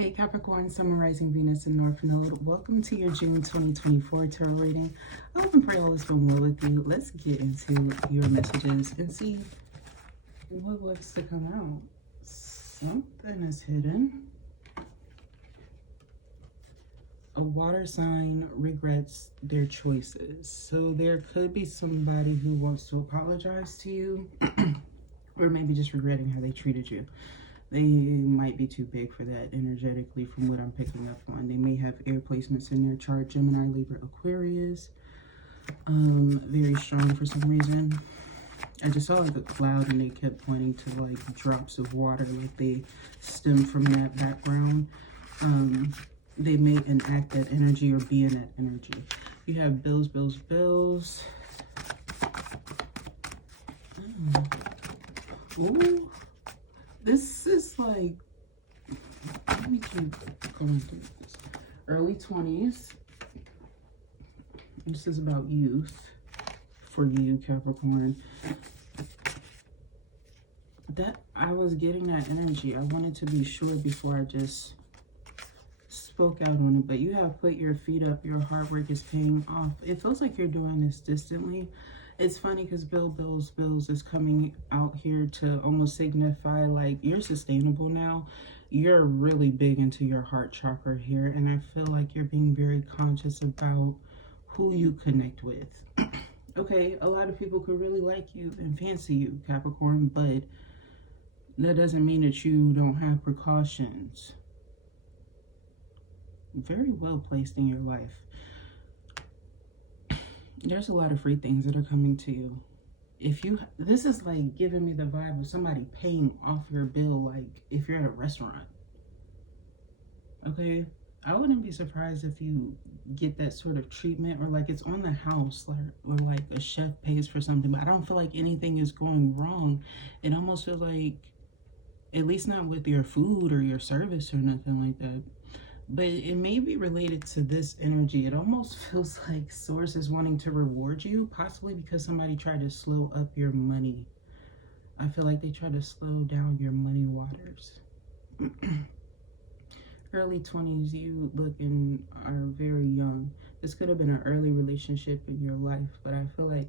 Hey Capricorn, Sun, Rising, Venus, and North Node. Welcome to your June 2024 tarot reading. I hope and pray all is going well with you. Let's get into your messages and see what wants to come out. Something is hidden. A water sign regrets their choices. So there could be somebody who wants to apologize to you or maybe just regretting how they treated you. They might be too big for that energetically from what I'm picking up on. They may have air placements in their chart. Gemini, Libra, Aquarius. Very strong for some reason. I just saw like a cloud and they kept pointing to like drops of water, like they stem from that background. They may enact that energy or be in that energy. You have bills, bills, bills. Ooh. This is like, let me keep going through this. Early 20s. This is about youth for you, Capricorn. That I was getting that energy. I wanted to be sure before I just spoke out on it. But you have put your feet up. Your hard work is paying off. It feels like you're doing this distantly. It's funny because bills is coming out here to almost signify like you're sustainable now. You're really big into your heart chakra here. And I feel like you're being very conscious about who you connect with. Okay, a lot of people could really like you and fancy you, Capricorn, but that doesn't mean that you don't have precautions. Very well placed in your life. There's a lot of free things that are coming to you. This is like giving me the vibe of somebody paying off your bill, like if you're at a restaurant. Okay, I wouldn't be surprised if you get that sort of treatment, or like it's on the house, or like a chef pays for something, but I don't feel like anything is going wrong. It almost feels like, at least not with your food or your service or nothing like that. But it may be related to this energy. It almost feels like Source is wanting to reward you, possibly because somebody tried to slow up your money. I feel like they tried to slow down your money waters. Early 20s, you looking are very young. This could have been an early relationship in your life, but I feel like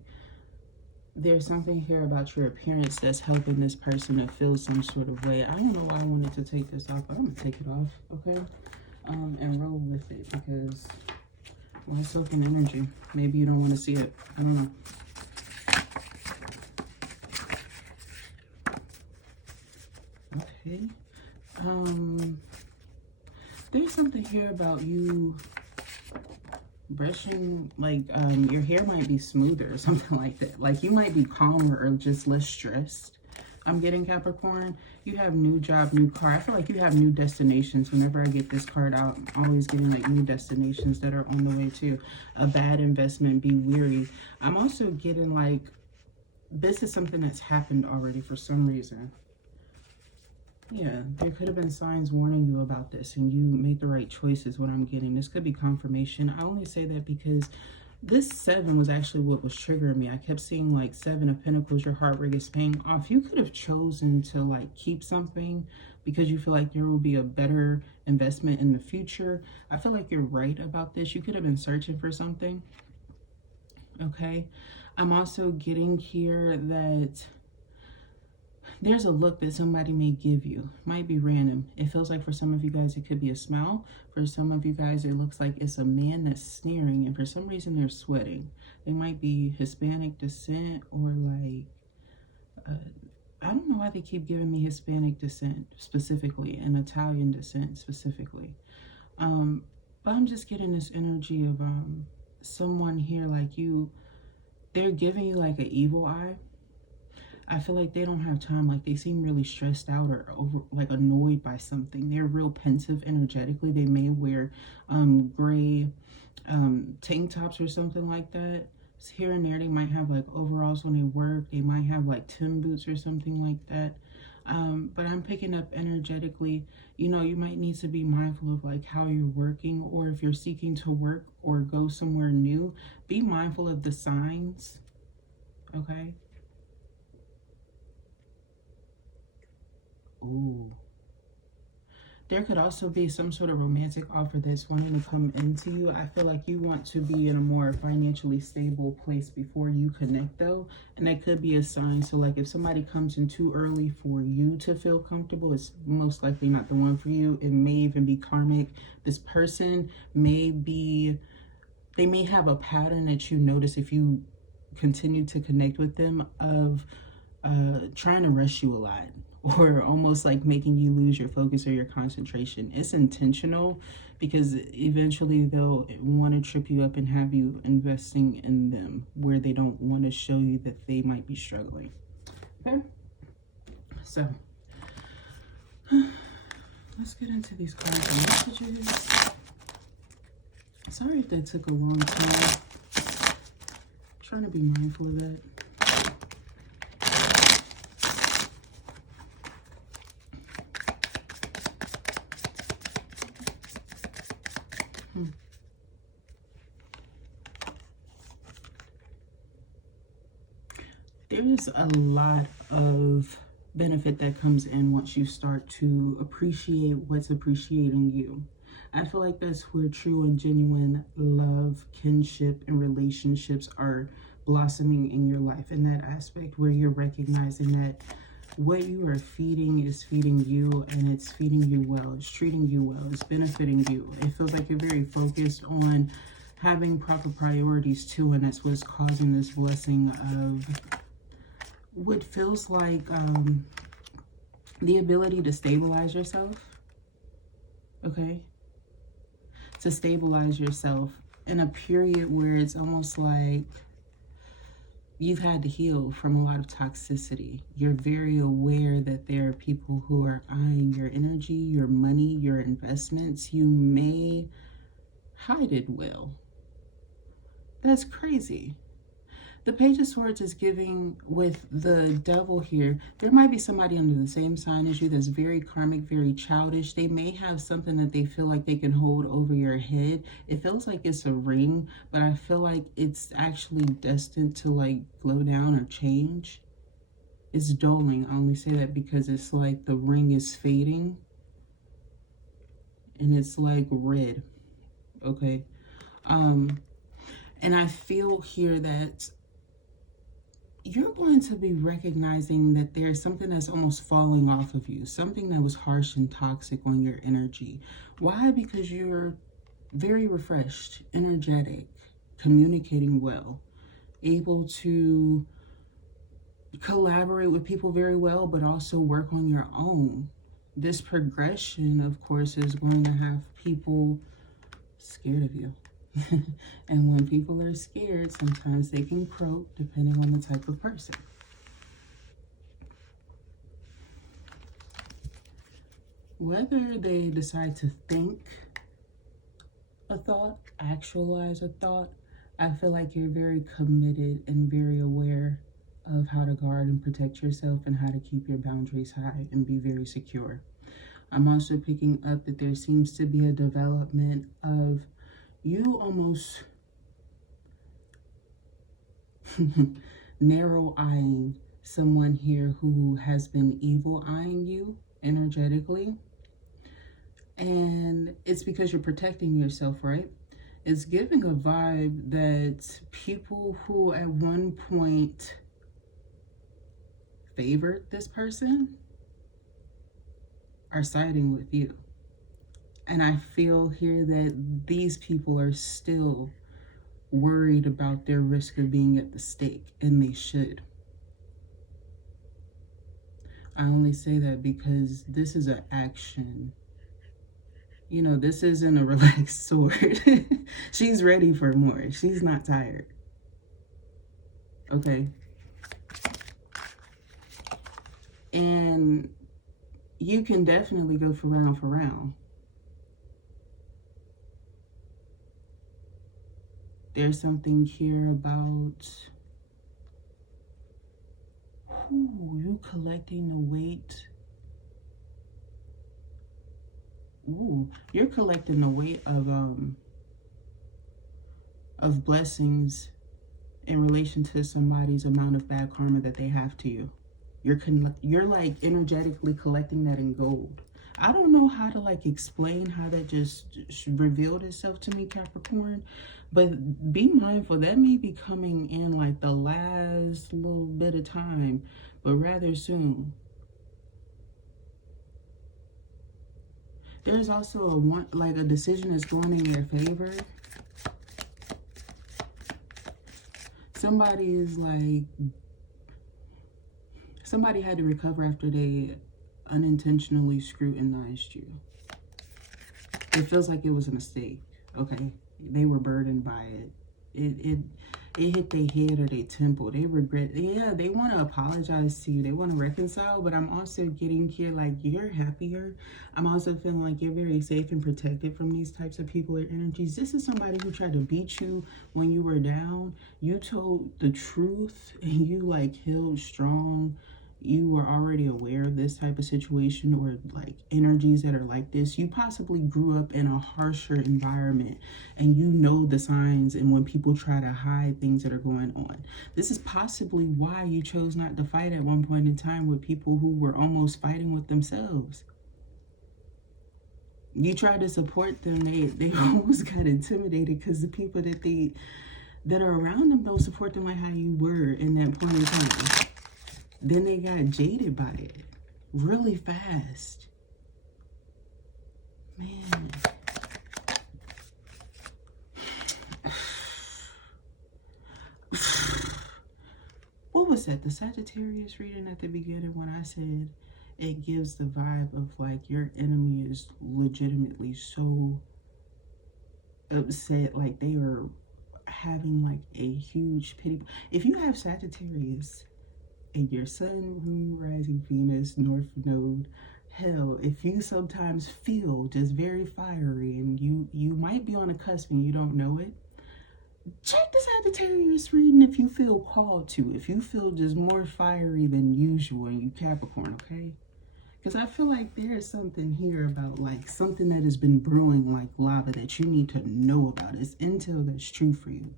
there's something here about your appearance that's helping this person to feel some sort of way. I don't know why I wanted to take this off, but I'm going to take it off, okay? And roll with it, because why soak in energy? Maybe you don't want to see it. I don't know. Okay. There's something here about you brushing, like your hair might be smoother or something like that. Like you might be calmer or just less stressed. I'm getting, Capricorn. You have new job, new car. I feel like you have new destinations. Whenever I get this card out, I'm always getting like new destinations that are on the way too. A bad investment, be weary. I'm also getting like, this is something that's happened already for some reason. Yeah, there could have been signs warning you about this and you made the right choices, what I'm getting. This could be confirmation. I only say that because this 7 was actually what was triggering me. I kept seeing like 7 of Pentacles, your heart rate is paying off. You could have chosen to like keep something because you feel like there will be a better investment in the future. I feel like you're right about this. You could have been searching for something. Okay. I'm also getting here that there's a look that somebody may give you. Might be random. It feels like for some of you guys, it could be a smile. For some of you guys, it looks like it's a man that's sneering, and for some reason, they're sweating. They might be Hispanic descent, or like, I don't know why they keep giving me Hispanic descent specifically and Italian descent specifically. But I'm just getting this energy of someone here like you. They're giving you like an evil eye. I feel like they don't have time. Like they seem really stressed out or over, like annoyed by something. They're real pensive energetically. They may wear gray tank tops or something like that. So here and there, they might have like overalls when they work. They might have like Tim boots or something like that. But I'm picking up energetically, you know, you might need to be mindful of like how you're working, or if you're seeking to work or go somewhere new, be mindful of the signs, okay? Ooh. There could also be some sort of romantic offer that's wanting to come into you. I feel like you want to be in a more financially stable place before you connect, though. And that could be a sign. So, like, if somebody comes in too early for you to feel comfortable, it's most likely not the one for you. It may even be karmic. This person may be, they may have a pattern that you notice if you continue to connect with them of trying to rush you a lot, or almost like making you lose your focus or your concentration. It's intentional because eventually they'll want to trip you up and have you investing in them where they don't want to show you that they might be struggling. Okay, so let's get into these cards and messages. Sorry if that took a long time. I'm trying to be mindful of that. There's a lot of benefit that comes in once you start to appreciate what's appreciating you. I feel like that's where true and genuine love, kinship, and relationships are blossoming in your life. In that aspect where you're recognizing that what you are feeding is feeding you, and it's feeding you well, it's treating you well, it's benefiting you. It feels like you're very focused on having proper priorities too, and that's what's causing this blessing of what feels like the ability to stabilize yourself. Okay, to stabilize yourself in a period where it's almost like you've had to heal from a lot of toxicity. You're very aware that there are people who are eyeing your energy, your money, your investments. You may hide it well. That's crazy. The Page of Swords is giving with the Devil here. There might be somebody under the same sign as you that's very karmic, very childish. They may have something that they feel like they can hold over your head. It feels like it's a ring, but I feel like it's actually destined to like glow down or change. It's dulling. I only say that because it's like the ring is fading and it's like red. Okay. And I feel here that you're going to be recognizing that there's something that's almost falling off of you, something that was harsh and toxic on your energy. Why? Because you're very refreshed, energetic, communicating well, able to collaborate with people very well, but also work on your own. This progression, of course, is going to have people scared of you. And when people are scared, sometimes they can croak depending on the type of person. Whether they decide to think a thought, actualize a thought, I feel like you're very committed and very aware of how to guard and protect yourself and how to keep your boundaries high and be very secure. I'm also picking up that there seems to be a development of you almost narrow eyeing someone here who has been evil eyeing you energetically. And it's because you're protecting yourself, right? It's giving a vibe that people who at one point favored this person are siding with you. And I feel here that these people are still worried about their risk of being at the stake, and they should. I only say that because this is an action. You know, this isn't a relaxed sword. She's ready for more. She's not tired. Okay. And you can definitely go for round. There's something here about you collecting the weight. You're collecting the weight of blessings in relation to somebody's amount of bad karma that they have to you. You're like energetically collecting that in gold. I don't know how to like explain how that just revealed itself to me, Capricorn. But be mindful, that may be coming in like the last little bit of time, but rather soon. There's also a decision that's going in your favor. Somebody is like, somebody had to recover after they unintentionally scrutinized you. It feels like it was a mistake, okay? They were burdened by it. It hit their head or their temple. They regret. Yeah, they want to apologize to you. They want to reconcile. But I'm also getting here like you're happier. I'm also feeling like you're very safe and protected from these types of people or energies. This is somebody who tried to beat you when you were down. You told the truth and you like healed strong. You were already aware of this type of situation or like energies that are like this. You possibly grew up in a harsher environment and you know the signs and when people try to hide things that are going on. This is possibly why you chose not to fight at one point in time with people who were almost fighting with themselves. You tried to support them. They almost got intimidated because the people that are around them don't support them like how you were in that point in time. Then they got jaded by it really fast. Man. What was that? The Sagittarius reading at the beginning when I said it gives the vibe of like your enemy is legitimately so upset, like they are having like a huge pity. If you have Sagittarius in your sun, moon, rising, Venus, north node, hell, if you sometimes feel just very fiery and you might be on a cusp and you don't know it, check the Sagittarius reading if you feel called to. If you feel just more fiery than usual and you Capricorn, okay? Because I feel like there's something here about like something that has been brewing like lava that you need to know about. It's intel that's true for you.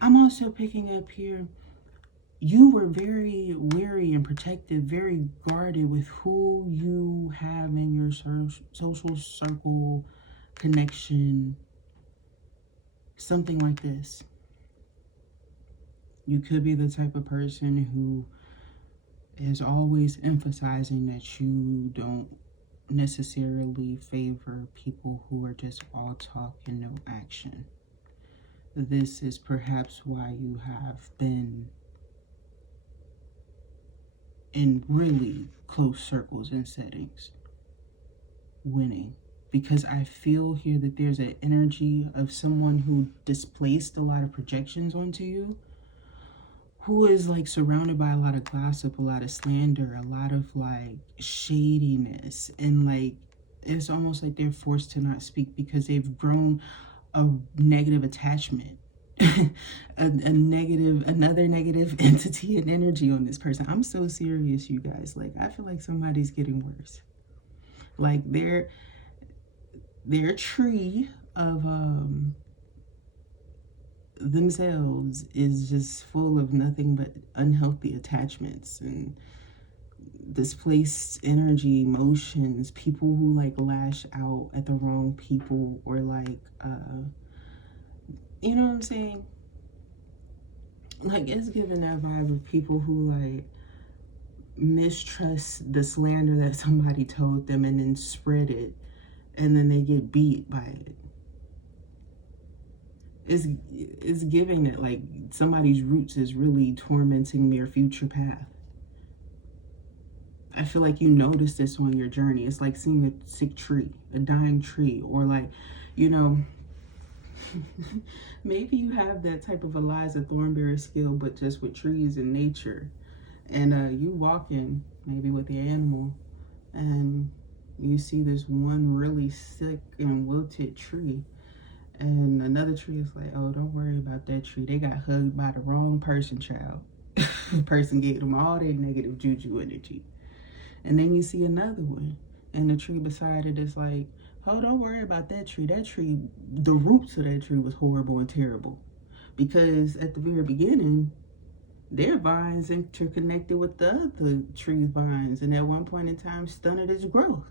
I'm also picking up here, you were very wary and protective, very guarded with who you have in your social circle, connection, something like this. You could be the type of person who is always emphasizing that you don't necessarily favor people who are just all talk and no action. This is perhaps why you have been in really close circles and settings winning. Because I feel here that there's an energy of someone who displaced a lot of projections onto you, who is like surrounded by a lot of gossip, a lot of slander, a lot of like shadiness. And like, it's almost like they're forced to not speak because they've grown a negative attachment, another negative entity and energy on this person. I'm so serious, you guys. Like, I feel like somebody's getting worse. Like their tree of themselves is just full of nothing but unhealthy attachments and displaced energy, emotions, people who like lash out at the wrong people or like you know what I'm saying? Like, it's giving that vibe of people who like mistrust the slander that somebody told them and then spread it and then they get beat by it. It's giving it like somebody's roots is really tormenting their future path. I feel like you notice this on your journey. It's like seeing a sick tree, a dying tree, or like, you know, maybe you have that type of Eliza Thornberry skill, but just with trees and nature. And you walking maybe with the animal and you see this one really sick and wilted tree. And another tree is like, oh, don't worry about that tree. They got hugged by the wrong person, child. The person gave them all their negative juju energy. And then you see another one. And the tree beside it is like, oh, don't worry about that tree. That tree, the roots of that tree was horrible and terrible. Because at the very beginning, Their vines interconnected with the other tree vines, and at one point in time stunted its growth.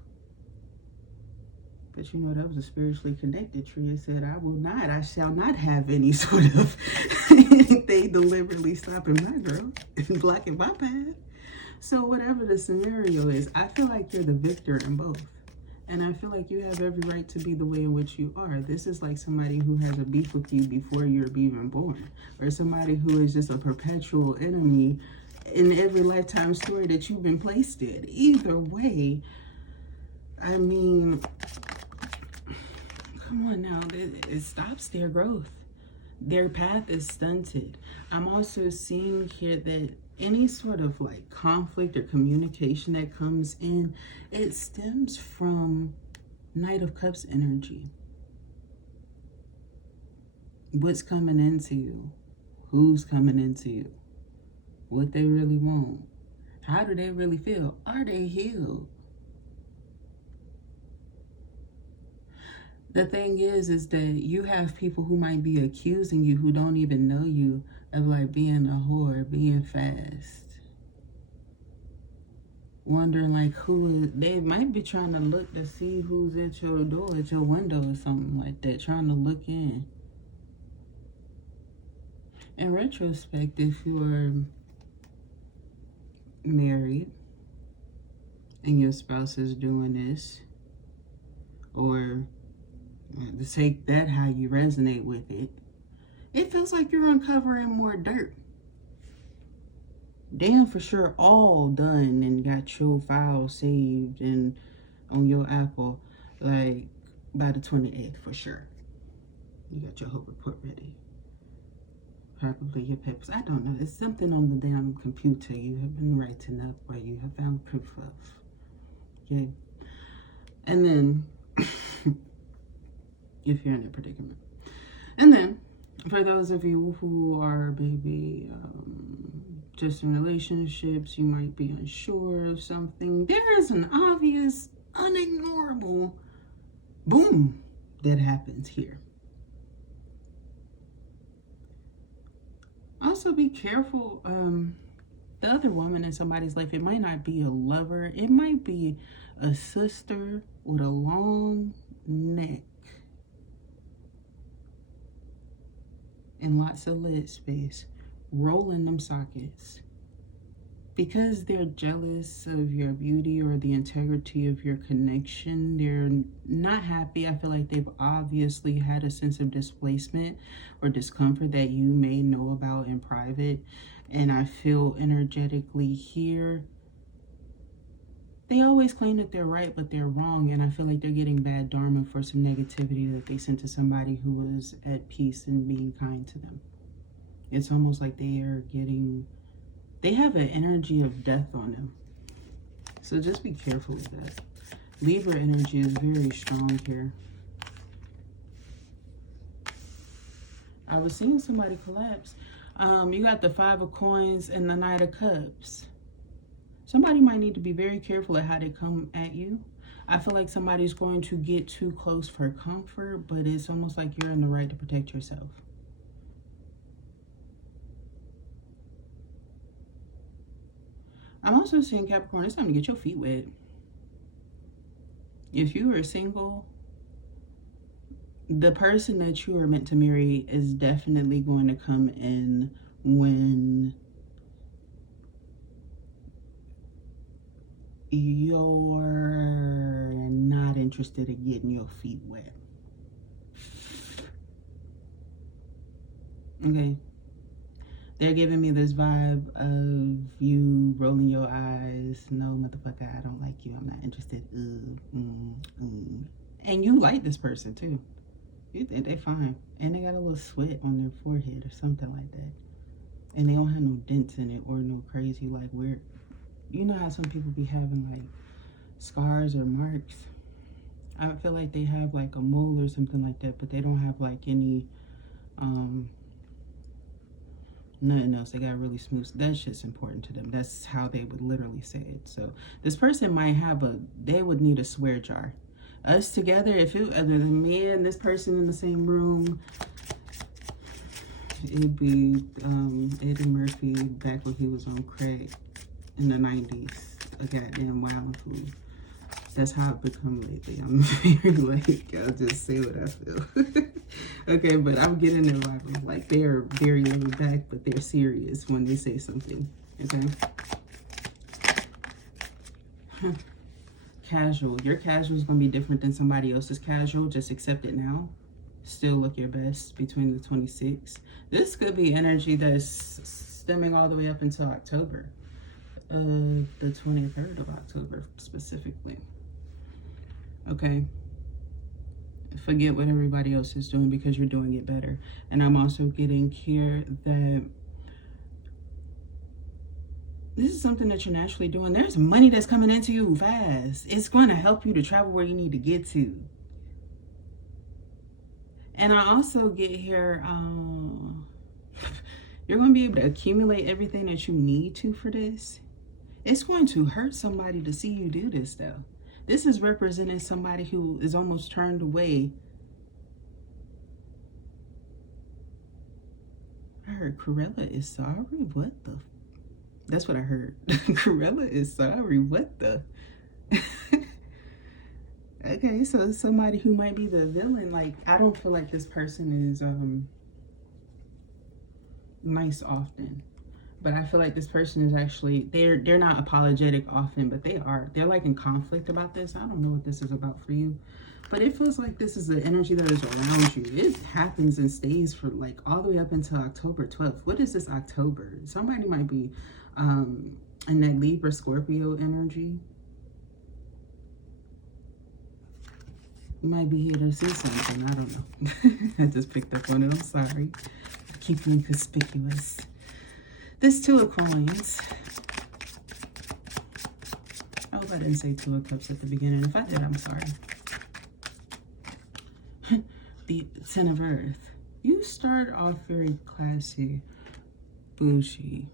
But you know, that was a spiritually connected tree. It said, I shall not have any sort of anything deliberately stopping my growth and blocking my path. So whatever the scenario is, I feel like you're the victor in both. And I feel like you have every right to be the way in which you are. This is like somebody who has a beef with you before you're even born. Or somebody who is just a perpetual enemy in every lifetime story that you've been placed in. Either way, I mean, come on now, it stops their growth. Their path is stunted. I'm also seeing here that any sort of like conflict or communication that comes in, it stems from Knight of Cups energy. What's coming into you? Who's coming into you? What they really want? How do they really feel? Are they healed? The thing is that you have people who might be accusing you who don't even know you of like being a whore, being fast. Wondering like they might be trying to look to see who's at your door, at your window or something like that, trying to look in. In retrospect, if you're married and your spouse is doing this, or to take that how you resonate with it, it feels like you're uncovering more dirt. Damn, for sure, all done and got your file saved and on your Apple, like by the 28th for sure. You got your whole report ready. Probably your papers. I don't know. It's something on the damn computer you have been writing up where you have found proof of. Okay. And then if you're in a predicament. And then, for those of you who are maybe just in relationships, you might be unsure of something. There is an obvious, unignorable boom that happens here. Also be careful. The other woman in somebody's life, it might not be a lover. It might be a sister with a long neck and lots of lid space, rolling them sockets because they're jealous of your beauty or the integrity of your connection. They're not happy. I feel like they've obviously had a sense of displacement or discomfort that you may know about in private. And I feel energetically here, they always claim that they're right, but they're wrong. And I feel like they're getting bad dharma for some negativity that they sent to somebody who was at peace and being kind to them. It's almost like they have an energy of death on them. So just be careful with that. Libra energy is very strong here. I was seeing somebody collapse. You got the 5 of Coins and the Knight of Cups. Somebody might need to be very careful at how they come at you. I feel like somebody's going to get too close for comfort, but it's almost like you're in the right to protect yourself. I'm also seeing Capricorn, it's time to get your feet wet. If you are single, the person that you are meant to marry is definitely going to come in when you're not interested in getting your feet wet. Okay. They're giving me this vibe of you rolling your eyes. No, motherfucker, I don't like you. I'm not interested. And you like this person too. You think they fine. And they got a little sweat on their forehead or something like that. And they don't have no dents in it or no crazy like weird. You know how some people be having like scars or marks? I feel like they have like a mole or something like that, but they don't have like any nothing else. They got really smooth. That shit's important to them. That's how they would literally say it. So this person might have they would need a swear jar. Us together, if it other than me and this person in the same room, It'd be Eddie Murphy back when he was on crack in the 90s. A goddamn wild fool. That's how I've become lately. I'm very like, I'll just say what I feel. Okay, but I'm getting their vibe. Like, they're very laid back, but they're serious when they say something. Okay? Casual. Your casual is going to be different than somebody else's casual. Just accept it now. Still look your best between the 26th. This could be energy that's stemming all the way up until October. The 23rd of October specifically. Okay? Forget what everybody else is doing because you're doing it better. And I'm also getting here that this is something that you're naturally doing. There's money that's coming into you fast. It's going to help you to travel where you need to get to. And I also get here, you're going to be able to accumulate everything that you need to for this. It's going to hurt somebody to see you do this, though. This is representing somebody who is almost turned away. I heard Corella is sorry. What the? That's what I heard. Corella is sorry. What the? Okay, so somebody who might be the villain. Like, I don't feel like this person is nice often. But I feel like this person is actually, they're not apologetic often, but they're like in conflict about this. I don't know what this is about for you, but it feels like this is the energy that is around you. It happens and stays for like all the way up until October 12th. What is this October? Somebody might be in that Libra Scorpio energy. You might be here to see something. I don't know. I just picked up on it. I'm sorry. Keep me conspicuous. This Two of Coins. I hope I didn't say Two of Cups at the beginning. If I did, I'm sorry. The Ten of Earth. You start off very classy, bougie.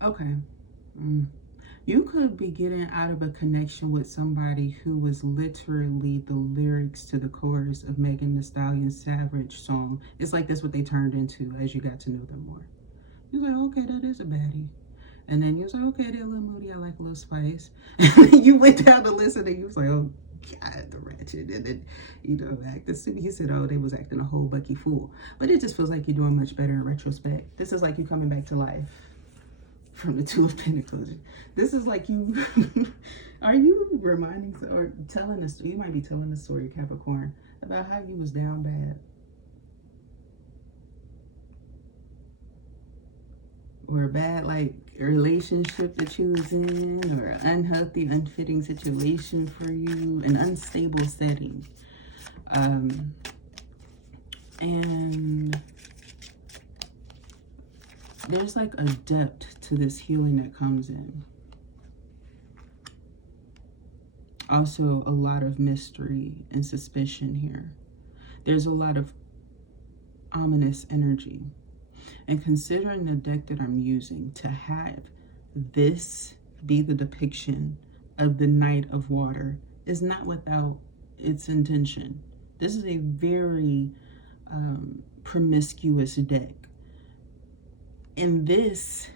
Okay. You could be getting out of a connection with somebody who was literally the lyrics to the chorus of Megan Thee Stallion's Savage song. It's like that's what they turned into as you got to know them more. You was like, okay, that is a baddie. And then you was like, okay, they're a little moody. I like a little spice. And then you went down to listen and you was like, oh, God, the ratchet. And then, you know, acting stupid. He said, oh, they was acting a whole bucky fool. But it just feels like you're doing much better in retrospect. This is like you coming back to life. From the Two of Pentacles. This is like you, are you reminding or telling us, you might be telling the story, Capricorn, about how you was down bad. Or a bad, like, relationship that you was in, or an unhealthy, unfitting situation for you, an unstable setting. And there's like a depth to this healing that comes in. Also, a lot of mystery and suspicion here. There's a lot of ominous energy. And considering the deck that I'm using, to have this be the depiction of the Knight of Water is not without its intention. This is a very promiscuous deck. And this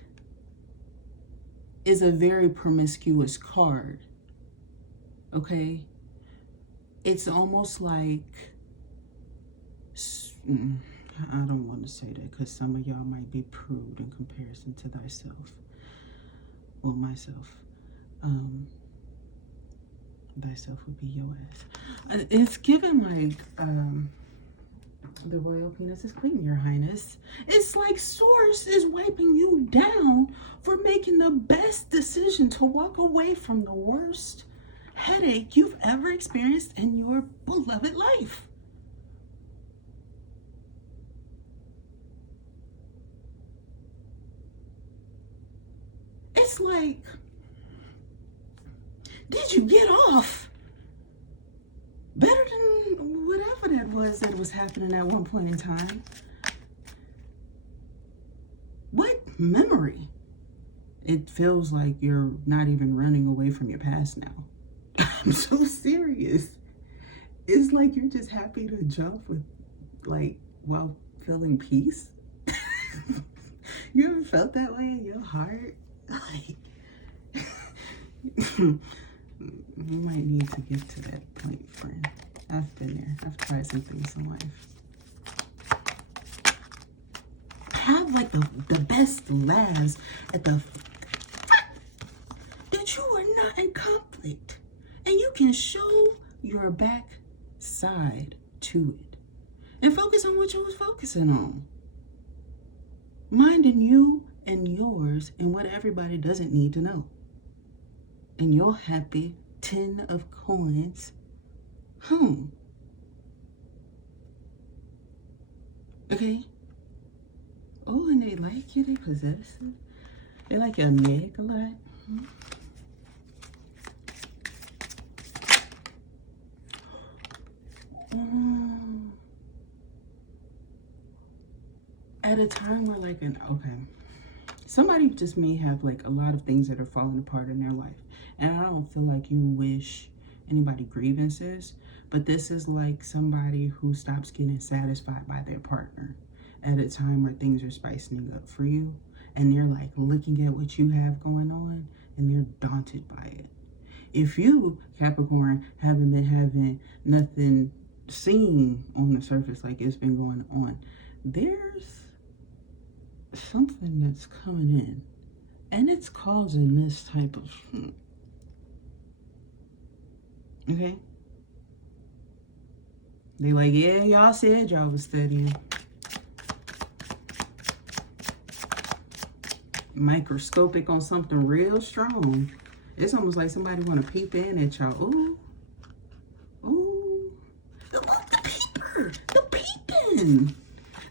is a very promiscuous card, okay? It's almost like, I don't want to say that because some of y'all might be prude in comparison to thyself. Well, myself. Thyself would be your ass. It's given like, the royal penis is clean, your highness. It's like Source is wiping you down for making the best decision to walk away from the worst headache you've ever experienced in your beloved life. It's like, did you get off better than whatever that was happening at one point in time? What memory? It feels like you're not even running away from your past now. I'm so serious. It's like you're just happy to jump with, like, while feeling peace. You ever felt that way in your heart? Like, you might need to get to that point, friend. I've been there. I've tried some things in life. Have like the best laughs at the that you are not in conflict, and you can show your back side to it and focus on what you was focusing on, minding you and yours and what everybody doesn't need to know, and your happy 10 of coins home. Okay. Oh, and they like you, they possessive. They like your neck a lot. At a time where like somebody just may have like a lot of things that are falling apart in their life. And I don't feel like you wish anybody grievances, but this is like somebody who stops getting satisfied by their partner at a time where things are spicing up for you, and they're like looking at what you have going on and they're daunted by it. If you, Capricorn, haven't been having nothing seen on the surface like it's been going on, there's something that's coming in and it's causing this type of okay. They like, yeah, y'all said y'all was studying. Microscopic on something real strong. It's almost like somebody want to peep in at y'all. Ooh, ooh, look, the peeper, the peeping.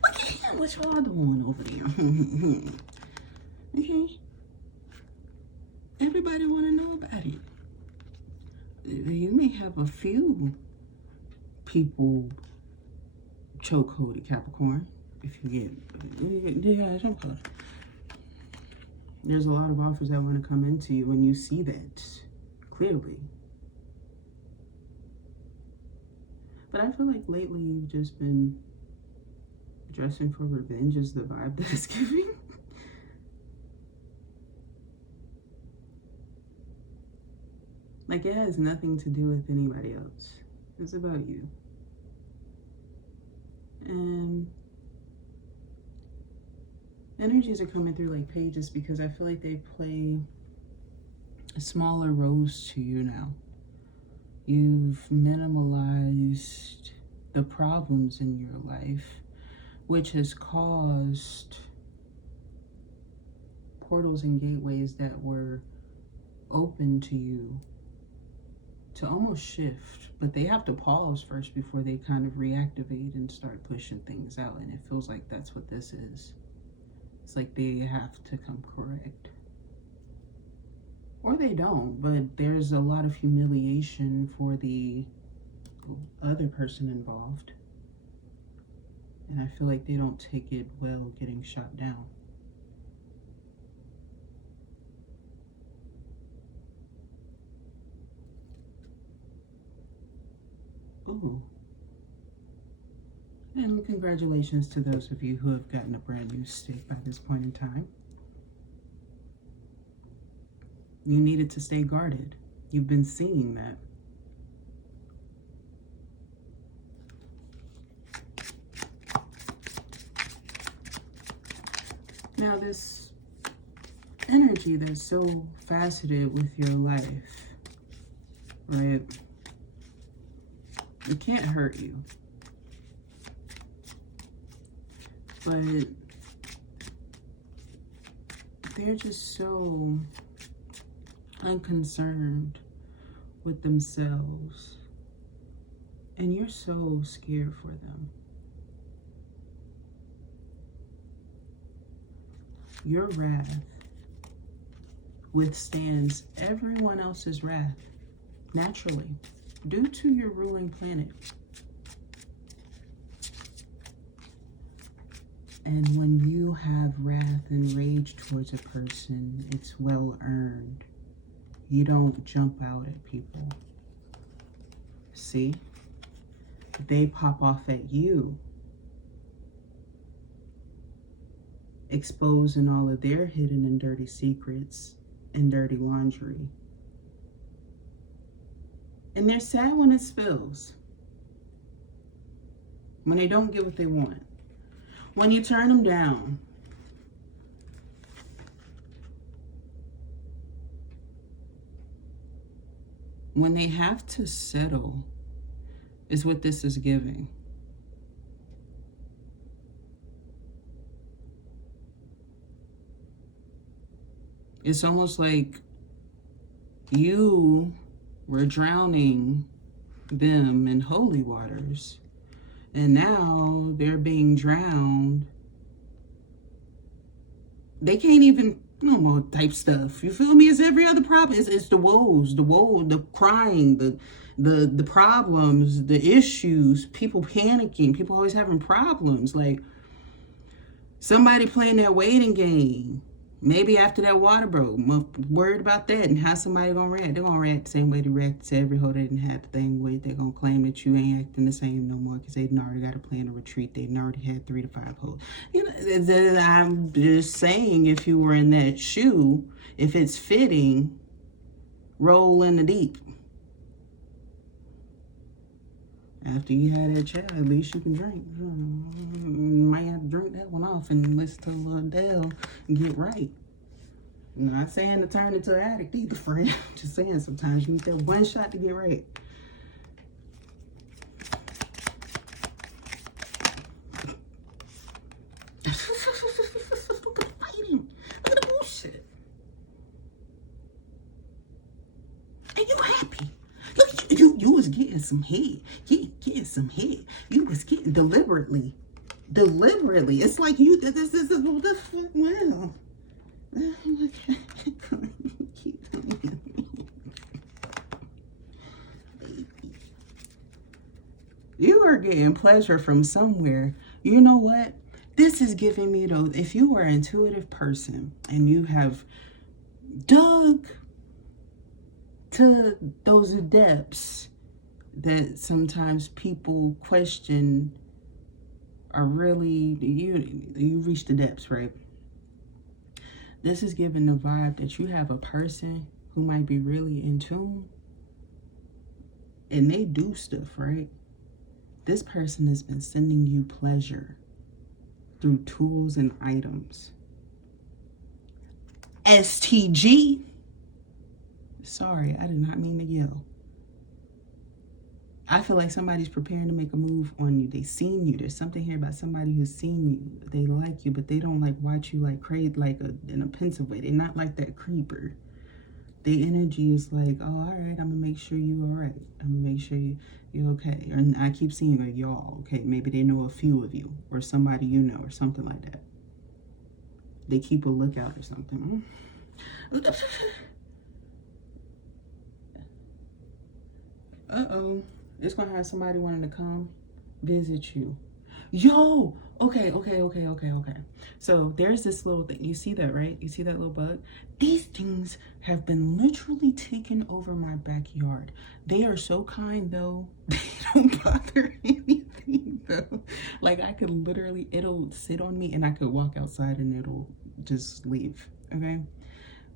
Look at him. What y'all doing over there? Okay. Everybody want to know about it. You may have a few people chokeholded, Capricorn. If you get, yeah, chokehold. There's a lot of offers that want to come into you, and you see that clearly. But I feel like lately you've just been dressing for revenge is the vibe that it's giving. Like it has nothing to do with anybody else. It's about you. And energies are coming through like pages because I feel like they play smaller roles to you now. You've minimalized the problems in your life, which has caused portals and gateways that were open to you to almost shift, but they have to pause first before they kind of reactivate and start pushing things out. And it feels like that's what this is. It's like they have to come correct. Or they don't, but there's a lot of humiliation for the other person involved. And I feel like they don't take it well getting shot down. Ooh. And congratulations to those of you who have gotten a brand new stick by this point in time. You needed to stay guarded. You've been seeing that. Now this energy that's so faceted with your life, right? It can't hurt you. But they're just so unconcerned with themselves, and you're so scared for them. Your wrath withstands everyone else's wrath naturally due to your ruling planet. And when you have wrath and rage towards a person, it's well earned. You don't jump out at people. See? they pop off at you, exposing all of their hidden and dirty secrets and dirty laundry. And they're sad when it spills. When they don't get what they want. When you turn them down. When they have to settle is what this is giving. It's almost like you were drowning them in holy waters, and now they're being drowned. They can't even, no more type stuff. You feel me? It's every other problem. It's the woes, the crying, the problems, the issues, people panicking, people always having problems. Like somebody playing that waiting game. Maybe after that water broke, worried about that and how somebody gonna react. They're gonna react the same way they react to every hoe they didn't have the thing with. They're gonna claim that you ain't acting the same no more because they didn't already got a plan to retreat. They didn't already had 3 to 5 hoes. You know, I'm just saying, if you were in that shoe, if it's fitting, roll in the deep. After you had that child, at least you can drink. You might have to drink that one off and listen to a little Adele and get right. I'm not saying to turn into an addict either, friend. Just saying sometimes you need that one shot to get right. Look at the fighting. Look at the bullshit. And you happy. Look, you was getting some head. Getting some head. You was getting deliberately. It's like you, this is, wow. You are getting pleasure from somewhere. You know what? This is giving me those, if you are an intuitive person and you have dug to those depths that sometimes people question are really, you reach the depths, right? This is giving the vibe that you have a person who might be really in tune and they do stuff, right? This person has been sending you pleasure through tools and items. STG. Sorry, I did not mean to yell. I feel like somebody's preparing to make a move on you. They seen you. There's something here about somebody who's seen you. They like you, but they don't like watch you like crazy, like in a pensive way. They're not like that creeper. Their energy is like, oh, all right, I'm gonna make sure you all right. I'm gonna make sure you're okay. And I keep seeing like y'all, okay, maybe they know a few of you or somebody you know or something like that. They keep a lookout or something. Uh-oh. It's gonna have somebody wanting to come visit you. Yo, okay. So there's this little thing. You see that, right? You see that little bug? These things have been literally taking over my backyard. They are so kind, though. They don't bother anything, though. Like, I could literally, it'll sit on me and I could walk outside and it'll just leave, okay?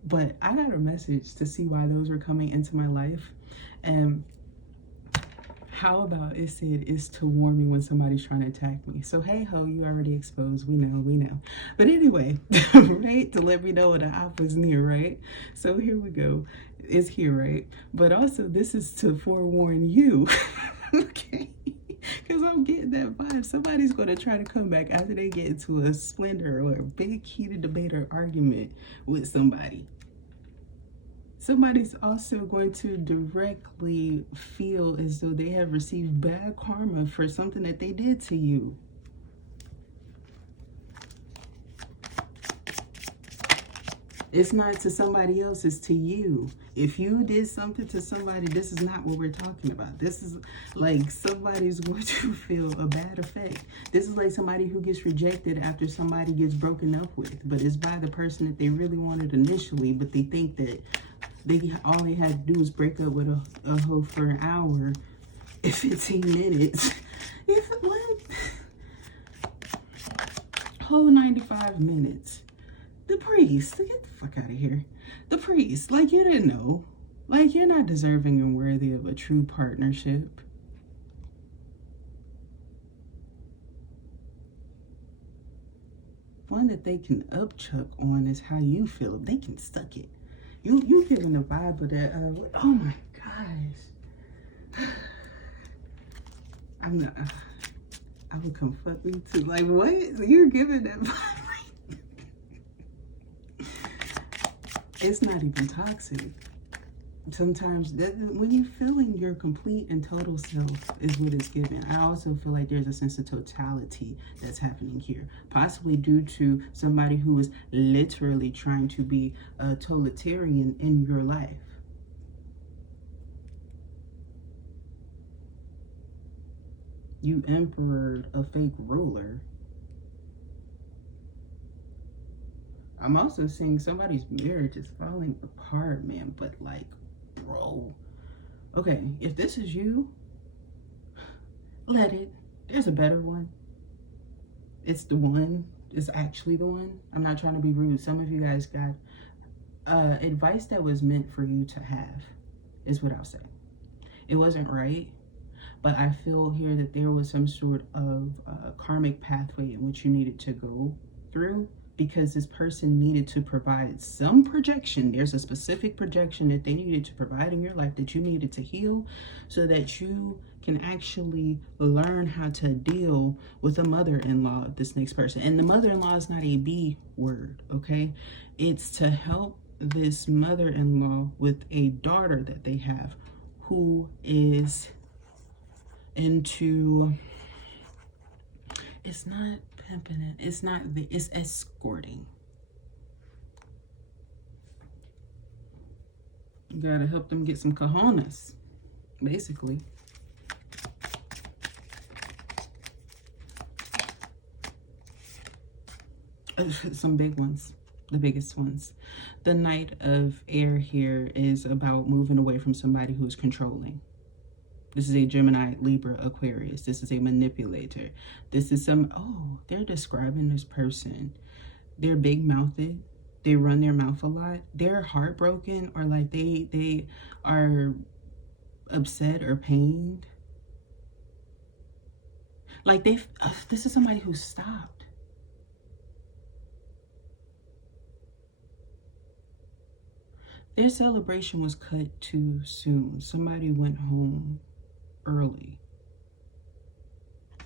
But I got a message to see why those were coming into my life. And how about it said it's to warn me when somebody's trying to attack me. So hey ho, you already exposed. We know. But anyway, right? To let me know when the op was near, right? So here we go. It's here, right? But also this is to forewarn you, okay? Because I'm getting that vibe. Somebody's going to try to come back after they get into a splendor or a big heated debate or argument with somebody. Somebody's also going to directly feel as though they have received bad karma for something that they did to you. It's not to somebody else, it's to you. If you did something to somebody, this is not what we're talking about. This is like somebody's going to feel a bad effect. This is like somebody who gets rejected after somebody gets broken up with, but it's by the person that they really wanted initially, but they think that all they had to do is break up with a hoe for an hour, 15 minutes, What? Whole 95 minutes. The priest. Get the fuck out of here. The priest. Like, you didn't know. Like, you're not deserving and worthy of a true partnership. One that they can upchuck on is how you feel. They can suck it. You giving the vibe of that. Oh my gosh. I'm not. I would come fuck me too. Like, what? You're giving that vibe. It's not even toxic. Sometimes when you're feeling your complete and total self is what it's given. I also feel like there's a sense of totality that's happening here, possibly due to somebody who is literally trying to be a totalitarian in your life. You emperored a fake ruler. I'm also seeing somebody's marriage is falling apart, man, but like, bro. Okay, if this is you, let it. There's a better one. It's the one. It's actually the one. I'm not trying to be rude. Some of you guys got advice that was meant for you to have, is what I'll say. It wasn't right, but I feel here that there was some sort of karmic pathway in which you needed to go through, because this person needed to provide some projection. There's a specific projection that they needed to provide in your life that you needed to heal, so that you can actually learn how to deal with a mother-in-law of this next person. And the mother-in-law is not a B word, okay? It's to help this mother-in-law with a daughter that they have who is into, it's not pimping it, it's escorting. You gotta help them get some cojones, basically. Some big ones, the biggest ones. The Knight of Air here is about moving away from somebody who's controlling. This is a Gemini, Libra, Aquarius. This is a manipulator. This is they're describing this person. They're big-mouthed. They run their mouth a lot. They're heartbroken, or like they are upset or pained. Like this is somebody who stopped. Their celebration was cut too soon. Somebody went home early.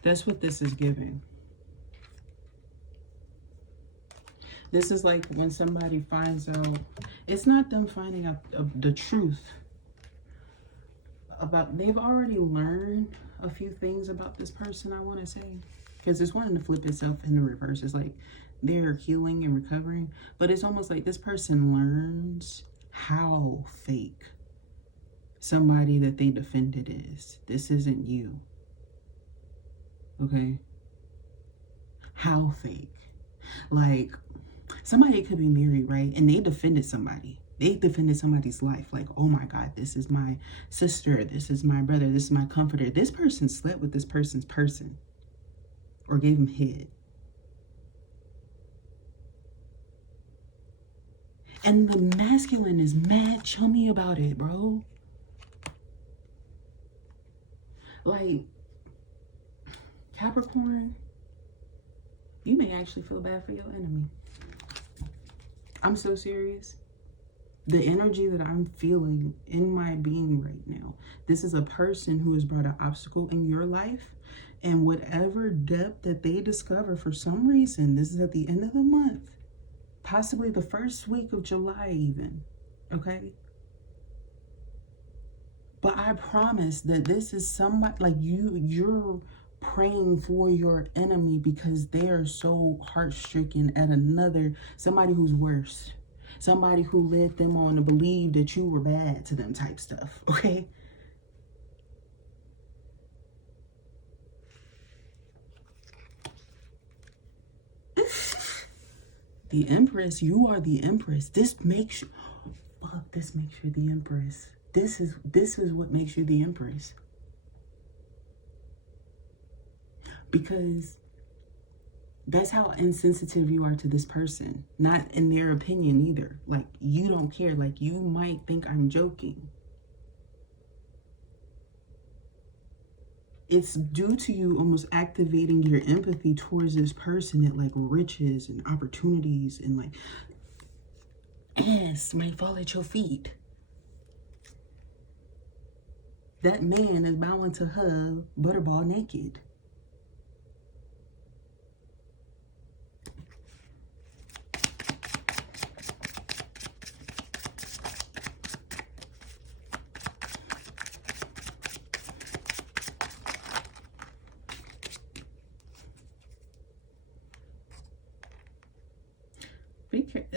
That's what this is giving. This is like when somebody finds out, it's not them finding out the truth about, they've already learned a few things about this person, I want to say, because it's wanting to flip itself in the reverse. It's like they're healing and recovering, but it's almost like this person learns how fake somebody that they defended is. This isn't you. Okay? How fake. Like, somebody could be married, right? And they defended somebody. They defended somebody's life. Like, oh my God, this is my sister. This is my brother. This is my comforter. This person slept with this person's person. Or gave him head. And the masculine is mad chummy about it, bro. Like, Capricorn, you may actually feel bad for your enemy. I'm so serious. The energy that I'm feeling in my being right now, this is a person who has brought an obstacle in your life, and whatever depth that they discover for some reason, this is at the end of the month, possibly the first week of July even, okay? But I promise that this is somebody, like you're praying for your enemy because they are so heart-stricken at somebody who's worse. Somebody who led them on to believe that you were bad to them type stuff, okay? The Empress, you are the Empress. This makes you, this makes you the Empress. This is what makes you the Empress. because that's how insensitive you are to this person. Not in their opinion either. Like, you don't care. Like, you might think I'm joking. It's due to you almost activating your empathy towards this person that like riches and opportunities and like ass might fall at your feet. That man is bowing to her butterball naked.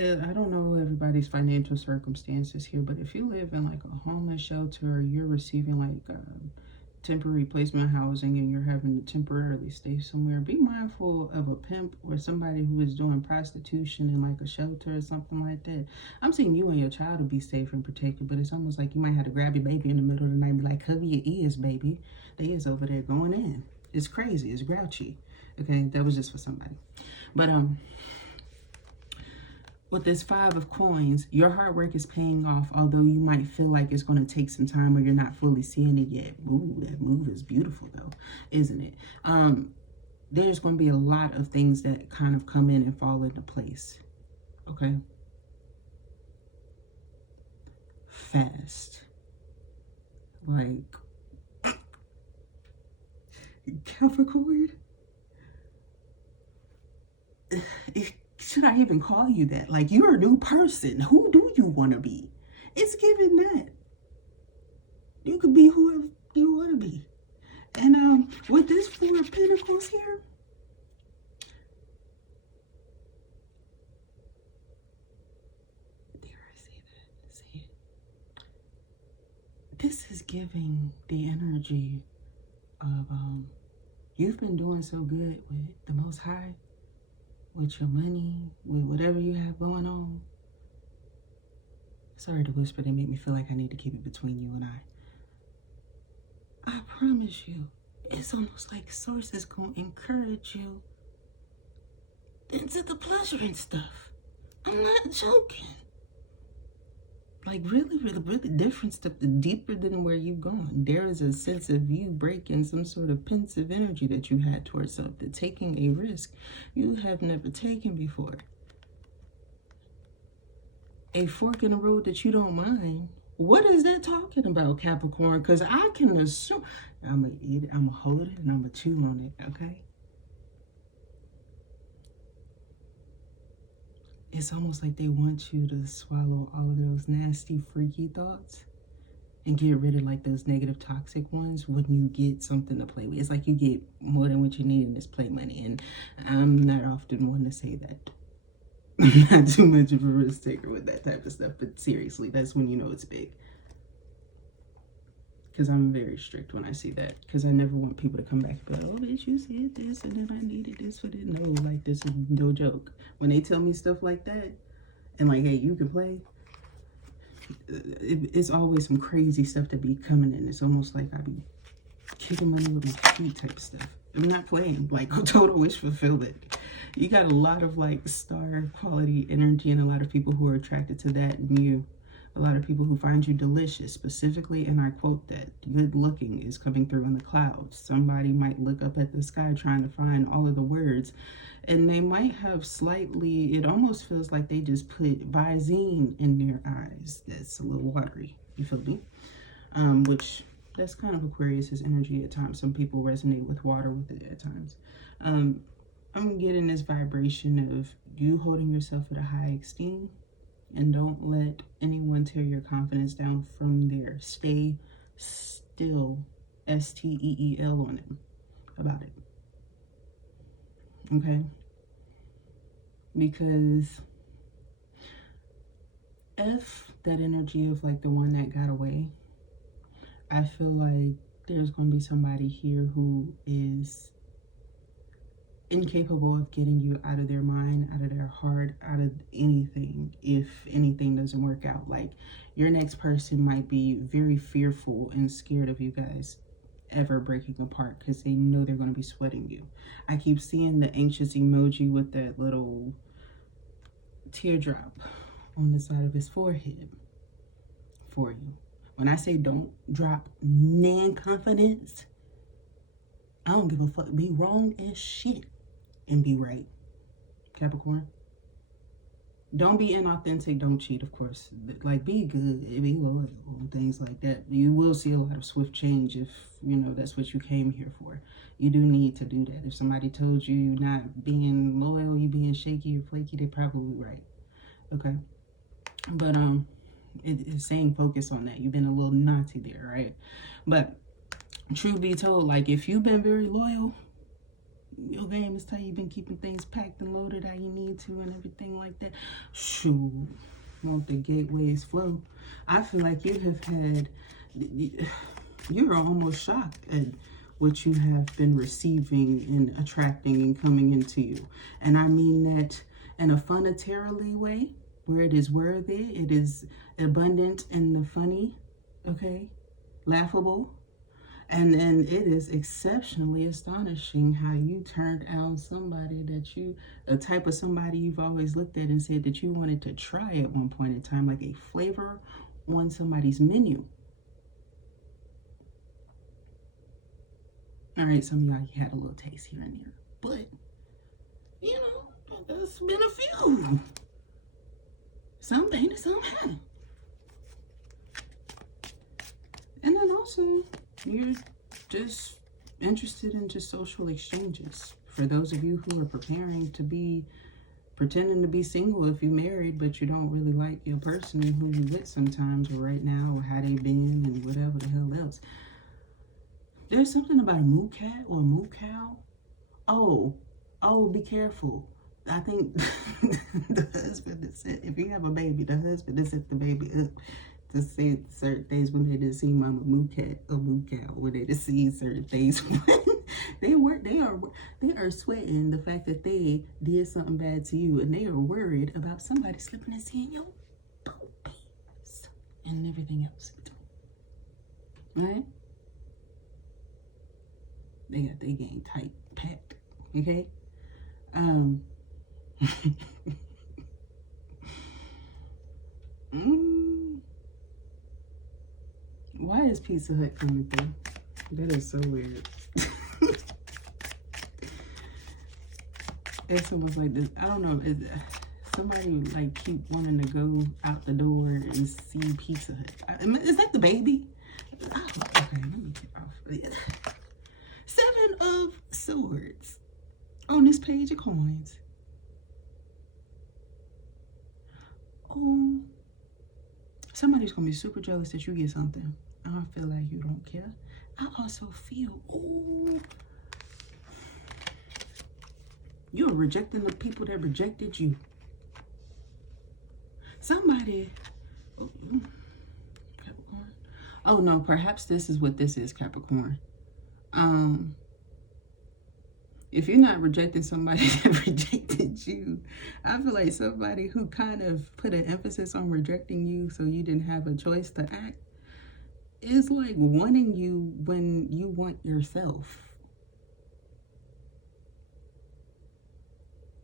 I don't know everybody's financial circumstances here, but if you live in like a homeless shelter or you're receiving like temporary placement housing and you're having to temporarily stay somewhere, be mindful of a pimp or somebody who is doing prostitution in like a shelter or something like that. I'm seeing you and your child to be safe and protected, but it's almost like you might have to grab your baby in the middle of the night and be like, cover your ears, baby. They is over there going in. It's crazy. It's grouchy. Okay, that was just for somebody. But with this 5 of coins, your hard work is paying off, although you might feel like it's going to take some time or you're not fully seeing it yet. Ooh, that move is beautiful though, isn't it? There's going to be a lot of things that kind of come in and fall into place. Okay? Fast. Like, Capricorn? Should I even call you that? Like, you're a new person. Who do you want to be? It's given that. You could be whoever you want to be. And with this 4 of Pentacles here, dare I say that? See it? This is giving the energy of you've been doing so good with the Most High, with your money, with whatever you have going on. Sorry to whisper, they make me feel like I need to keep it between you and I promise you, it's almost like Source is going to encourage you into the pleasure and stuff. I'm not joking. Like really, really, really different stuff, deeper than where you've gone. There is a sense of you breaking some sort of pensive energy that you had towards something, taking a risk you have never taken before. A fork in the road that you don't mind. What is that talking about, Capricorn? Because I can assume, I'm going to eat it, I'm going to hold it, and I'm going to chew on it, okay? It's almost like they want you to swallow all of those nasty, freaky thoughts and get rid of like those negative, toxic ones when you get something to play with. It's like you get more than what you need in this play money. And I'm not often one to say that. I'm not too much of a risk taker with that type of stuff. But seriously, that's when you know it's big. Because I'm very strict when I see that. Because I never want people to come back and be like, oh, bitch, you said this and then I needed this for this. No, like, this is no joke. When they tell me stuff like that, and like, hey, you can play, it's always some crazy stuff that be coming in. It's almost like I be kicking money with my feet type stuff. I'm not playing. Like, total wish fulfillment. You got a lot of, like, star quality energy and a lot of people who are attracted to that in you. A lot of people who find you delicious, specifically, and I quote that, good looking is coming through in the clouds. Somebody might look up at the sky trying to find all of the words, and they might have slightly, it almost feels like they just put Visine in their eyes. That's a little watery, you feel me? Which, that's kind of Aquarius's energy at times. Some people resonate with water with it at times. I'm getting this vibration of you holding yourself at a high esteem. And don't let anyone tear your confidence down from there. Stay still, S-T-E-E-L on it, about it. Okay? Because if that energy of like the one that got away, I feel like there's going to be somebody here who is incapable of getting you out of their mind, out of their heart, out of anything, if anything doesn't work out. Like, your next person might be very fearful and scared of you guys. ever breaking apart because they know they're going to be sweating you. I keep seeing the anxious emoji with that little teardrop on the side of his forehead for you. When I say don't drop non-confidence, I don't give a fuck. Be wrong as shit and be right, Capricorn. Don't be inauthentic. Don't cheat, of course. Like, be good, be loyal, things like that. You will see a lot of swift change if, you know, that's what you came here for. You do need to do that. If somebody told you you're not being loyal, you being shaky or flaky, they're probably right. Okay? But, it's saying focus on that. You've been a little naughty there, right? But, truth be told, like, if you've been very loyal, your game is tight. You've been keeping things packed and loaded how you need to and everything like that. Shoot, won't the gateways flow? I feel like you have had, you're almost shocked at what you have been receiving and attracting and coming into you. And I mean that in a funatarily way, where it is worthy, it is abundant in the funny, okay, laughable. And then it is exceptionally astonishing how you turned out somebody that you, a type of somebody you've always looked at and said that you wanted to try at one point in time, like a flavor on somebody's menu. All right, some of y'all had a little taste here and there, but, you know, there's been a few. Some painted, some haven't. And then also, you're just interested in just social exchanges. For those of you who are pretending to be single if you're married, but you don't really like your person who you with sometimes, or right now, or how they been, and whatever the hell else. There's something about a moo cat or a moo cow. Oh, be careful. I think the husband is set, if you have a baby, the husband is set the baby up to say certain things when they didn't see mama moo cat or moo cow, when they didn't see certain things when they are sweating the fact that they did something bad to you, and they are worried about somebody slipping and seeing your poopies and everything else. Right? They got their game tight, packed. Okay? Why is Pizza Hut coming through? That is so weird. It's almost like this. I don't know. Somebody like keep wanting to go out the door and see Pizza Hut. Is that the baby? Oh, okay, let me get off. 7 of Swords on this page of coins. Somebody's gonna be super jealous that you get something. I feel like you don't care. I also feel, you're rejecting the people that rejected you. Somebody, Capricorn. Oh no, perhaps this is what this is, Capricorn. If you're not rejecting somebody that rejected you, I feel like somebody who kind of put an emphasis on rejecting you so you didn't have a choice to act is like wanting you when you want yourself.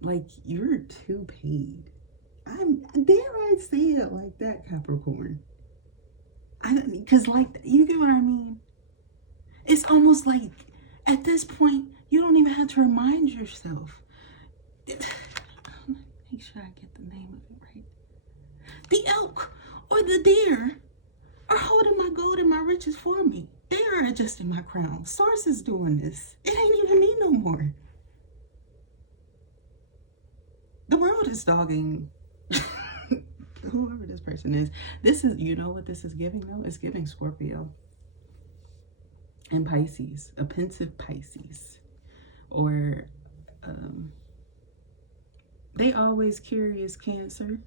Like, you're too paid. Dare I say it like that, Capricorn? Because, like, you get what I mean? It's almost like, at this point, you don't even have to remind yourself. Make sure I get the name of it right. The elk or the deer are holding my gold and my riches for me. They are adjusting my crown. Source is doing this. It ain't even me no more. The world is dogging whoever this person is. This is, you know what this is giving though? It's giving Scorpio and Pisces, a pensive Pisces. Or they always curious Cancer.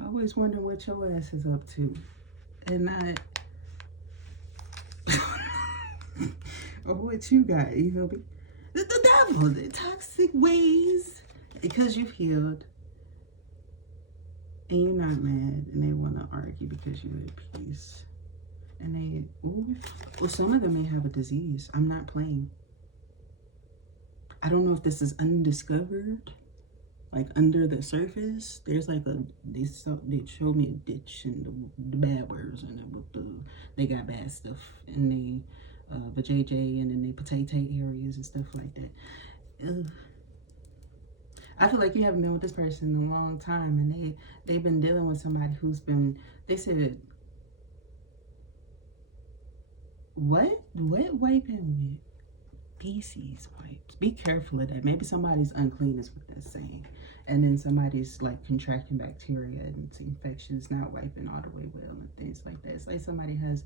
I always wonder what your ass is up to, and not or what you got. You feel me? The devil, the toxic ways, because you've healed and you're not mad, and they want to argue because you're at peace. And they, ooh, well, some of them may have a disease. I'm not playing. I don't know if this is undiscovered, like under the surface. There's like they showed me a ditch and the bad words and they got bad stuff in the JJ and in the potato areas and stuff like that. Ugh. I feel like you haven't been with this person in a long time, and they've been dealing with somebody who's been, they said, what wiping with? Feces wipes. Be careful of that. Maybe somebody's unclean is what that's saying. And then somebody's like contracting bacteria and it's infections, not wiping all the way well and things like that. It's like somebody has,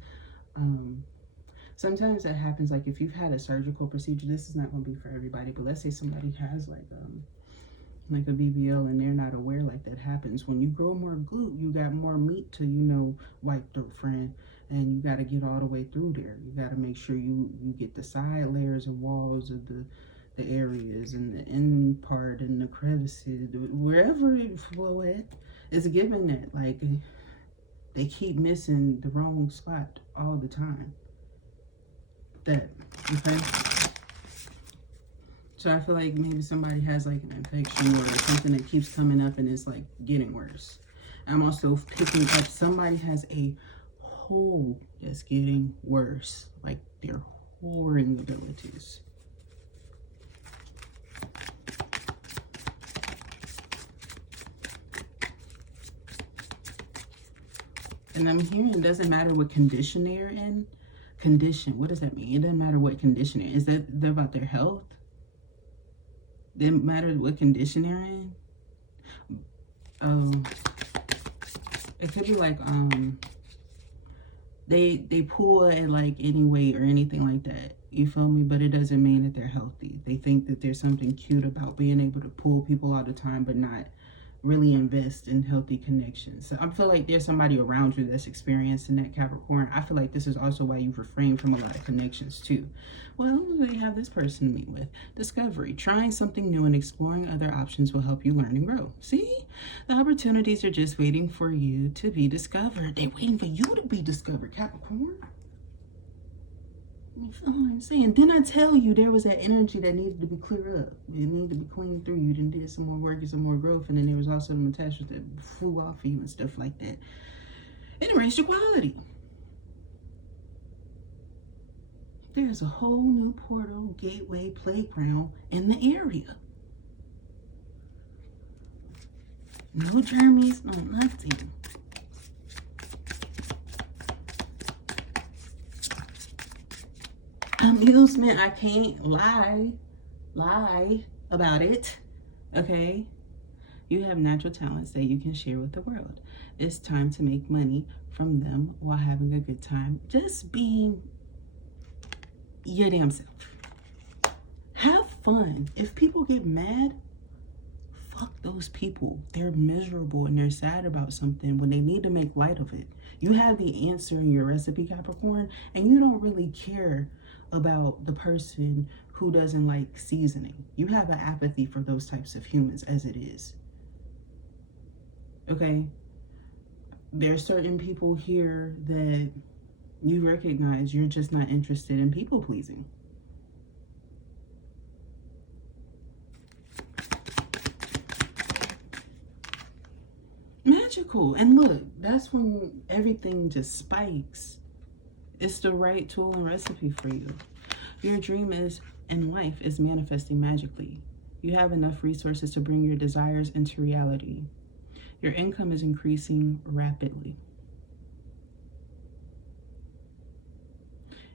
sometimes that happens, like if you've had a surgical procedure, this is not going to be for everybody, but let's say somebody has like a BBL and they're not aware, like that happens. When you grow more glute, you got more meat to, wipe through, friend. And you got to get all the way through there. You got to make sure you get the side layers and walls of the areas and the end part and the crevices, wherever it flow at. It's given that, like, they keep missing the wrong spot all the time. That, okay? So I feel like maybe somebody has like an infection or something that keeps coming up and it's like getting worse. I'm also picking up somebody has a hole that's getting worse, like their whoring abilities. And I'm hearing it doesn't matter what condition they're in. Condition, what does that mean? It doesn't matter what condition they're in. Is that about their health? Didn't matter what condition they're in. It could be like they pull at like any weight or anything like that. You feel me? But it doesn't mean that they're healthy. They think that there's something cute about being able to pull people all the time, but not really invest in healthy connections. So I feel like there's somebody around you that's experiencing that, Capricorn. I feel like this is also why you refrain from a lot of connections too. Well, they have this person to meet with. Discovery. Trying something new and exploring other options will help you learn and grow. See? The opportunities are just waiting for you to be discovered. They're waiting for you to be discovered, Capricorn. You feel what I'm saying? Didn't I tell you there was that energy that needed to be cleared up? It needed to be cleaned through. You then did some more work and some more growth, and then there was also some attachments that flew off of you and stuff like that. It erased your quality. There's a whole new portal, gateway, playground in the area. No germs, no nothing. Amusement, I can't lie about it, okay? You have natural talents that you can share with the world. It's time to make money from them while having a good time. Just being your damn self. Have fun. If people get mad, fuck those people. They're miserable and they're sad about something when they need to make light of it. You have the answer in your recipe, Capricorn, and you don't really care about the person who doesn't like seasoning. You have an apathy for those types of humans as it is. Okay? There are certain people here that you recognize you're just not interested in people pleasing. Magical. And look, that's when everything just spikes. It's the right tool and recipe for you. Your dream is in life is manifesting magically. You have enough resources to bring your desires into reality. Your income is increasing rapidly.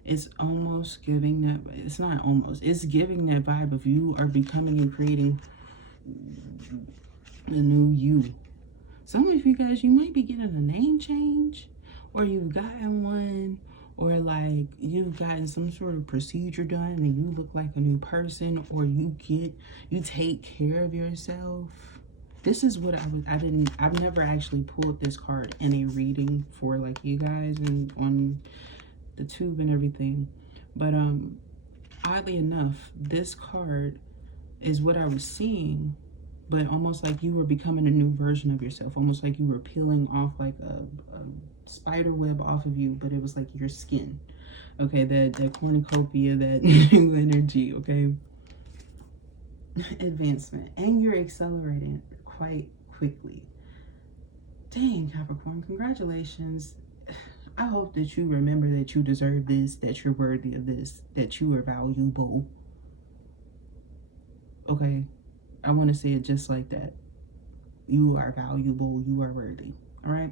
It's almost giving that, it's not almost, it's giving that vibe of you are becoming and creating the new you. Some of you guys, you might be getting a name change, or you've gotten one, or like you've gotten some sort of procedure done and you look like a new person, or you take care of yourself. This is what I've never actually pulled this card in a reading for like you guys and on the tube and everything. But oddly enough, this card is what I was seeing, but almost like you were becoming a new version of yourself, almost like you were peeling off like spider web off of you, but it was like your skin. Okay, that cornucopia, that new energy, okay? Advancement. And you're accelerating quite quickly. Dang, Capricorn, congratulations. I hope that you remember that you deserve this, that you're worthy of this, that you are valuable. Okay? I want to say it just like that. You are valuable. You are worthy. All right?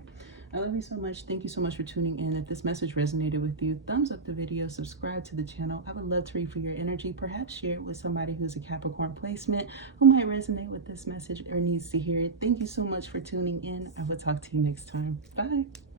I love you so much. Thank you so much for tuning in. If this message resonated with you, thumbs up the video, subscribe to the channel. I would love to read for your energy. Perhaps share it with somebody who's a Capricorn placement who might resonate with this message or needs to hear it. Thank you so much for tuning in. I will talk to you next time. Bye.